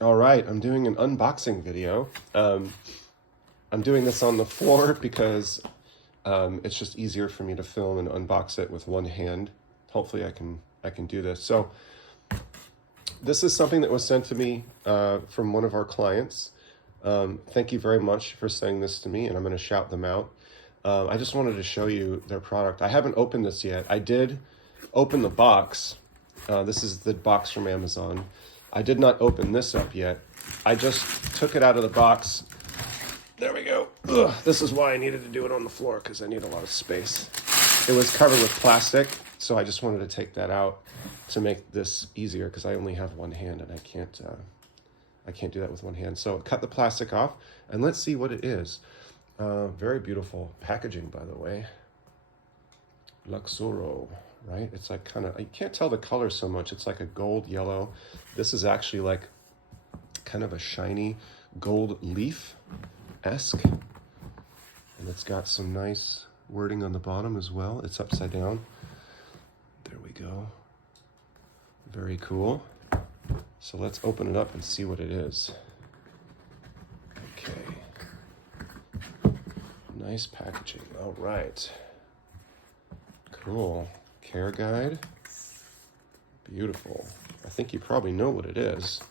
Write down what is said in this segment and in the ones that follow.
All right, I'm doing an unboxing video. I'm doing this on the floor because it's just easier for me to film and unbox it with one hand. Hopefully I can do this. So this is something that was sent to me from one of our clients. Thank you very much for sending this to me, and I'm going to shout them out. I just wanted to show you their product. I haven't opened this yet. I did open the box. This is the box from Amazon. I did not open this up yet. I just took it out of the box. There we go. Ugh, this is why I needed to do it on the floor, because I need a lot of space. It was covered with plastic, so I just wanted to take that out to make this easier, because I only have one hand and I can't do that with one hand. So cut the plastic off and let's see what it is. Very beautiful packaging, by the way. Luxorro, right? It's like kind of, you can't tell the color so much. It's like a gold yellow. This is actually like kind of a shiny gold leaf-esque. And it's got some nice wording on the bottom as well. It's upside down. There we go. Very cool. So let's open it up and see what it is. Okay. Nice packaging. All right. Cool. Care guide. Beautiful. I think you probably know what it is.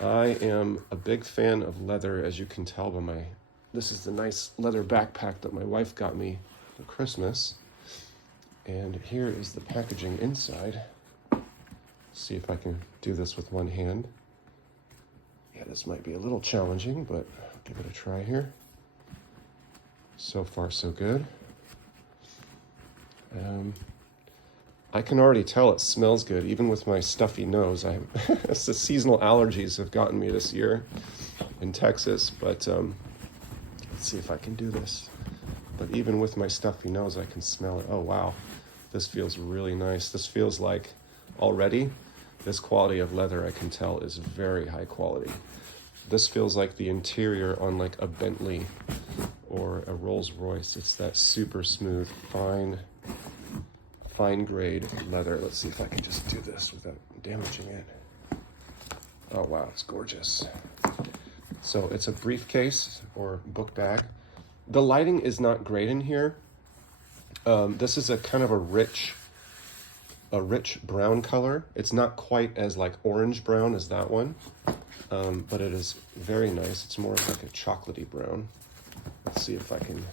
I am a big fan of leather, as you can tell by my... This is the nice leather backpack that my wife got me for Christmas. And here is the packaging inside. See if I can do this with one hand. Yeah, this might be a little challenging, but I'll give it a try here. So far, so good. I can already tell it smells good, even with my stuffy nose. The seasonal allergies have gotten me this year in Texas, but let's see if I can do this. But even with my stuffy nose, I can smell it. Oh, wow. This feels really nice. This feels like already this quality of leather, I can tell, is very high quality. This feels like the interior on like a Bentley or a Rolls Royce. It's that super smooth, fine grade leather. Let's see if I can just do this without damaging it. Oh, wow, it's gorgeous. So it's a briefcase or book bag. The lighting is not great in here. This is a kind of a rich brown color. It's not quite as like orange brown as that one, but it is very nice. It's more like a chocolatey brown. Let's see if I can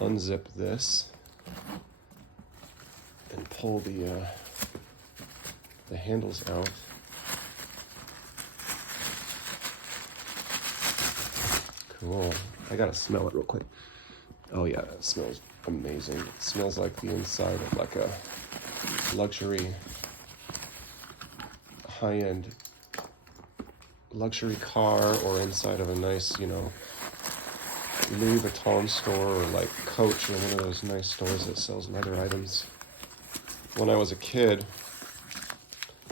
unzip this and pull the handles out. Cool. I gotta smell it real quick. Oh yeah, it smells amazing. It smells like the inside of like a luxury, high-end luxury car, or inside of a nice, Louis Vuitton store, or like Coach, or one of those nice stores that sells leather items. When I was a kid,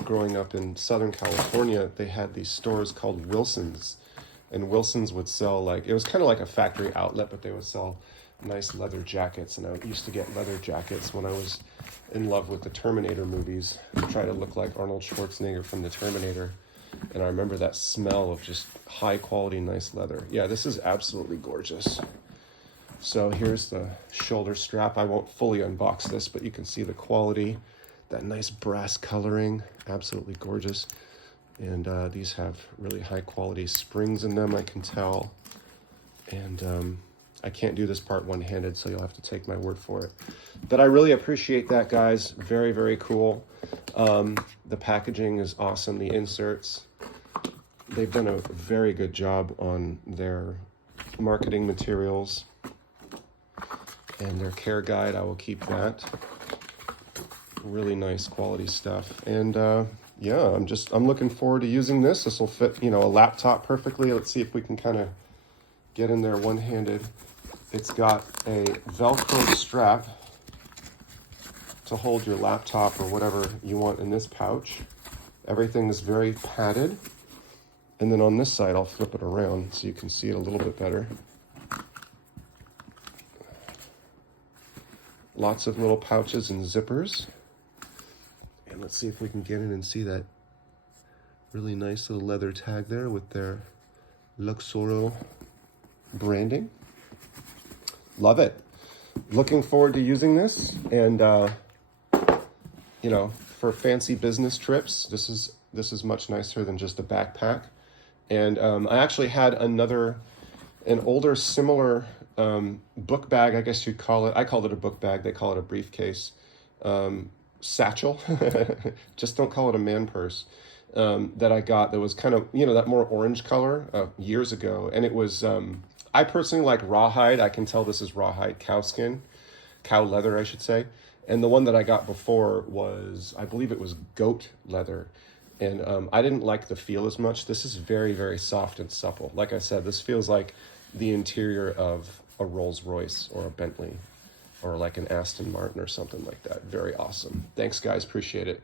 growing up in Southern California, they had these stores called Wilson's, and Wilson's would sell like, it was kind of like a factory outlet, but they would sell nice leather jackets, and I used to get leather jackets when I was in love with the Terminator movies, try to look like Arnold Schwarzenegger from the Terminator. And I remember that smell of just high quality, nice leather. Yeah, this is absolutely gorgeous. So here's the shoulder strap. I won't fully unbox this, but you can see the quality, that nice brass coloring, absolutely gorgeous. And these have really high quality springs in them, I can tell. And I can't do this part one-handed, so you'll have to take my word for it. But I really appreciate that, guys. Very, very cool. The packaging is awesome. The inserts, they've done a very good job on their marketing materials and their care guide. I will keep that. Really nice quality stuff. And yeah, I'm looking forward to using this. This will fit, a laptop perfectly. Let's see if we can kind of get in there one-handed. It's got a Velcro strap to hold your laptop or whatever you want in this pouch. Everything is very padded. And then on this side, I'll flip it around so you can see it a little bit better. Lots of little pouches and zippers. And let's see if we can get in and see that Really nice little leather tag there with their Luxorro branding. Love it. Looking forward to using this, and you know, for fancy business trips, this is much nicer than just a backpack. And I actually had an older similar book bag, I guess you'd call it. I called it a book bag. They call it a briefcase, satchel. Just don't call it a man purse. That I got that was kind of, you know, that more orange color years ago. And it was, I personally like rawhide. I can tell this is rawhide cow leather, I should say. And the one that I got before was, I believe it was goat leather. And I didn't like the feel as much. This is very, very soft and supple. Like I said, this feels like the interior of a Rolls Royce or a Bentley or like an Aston Martin or something like that. Very awesome. Thanks, guys. Appreciate it.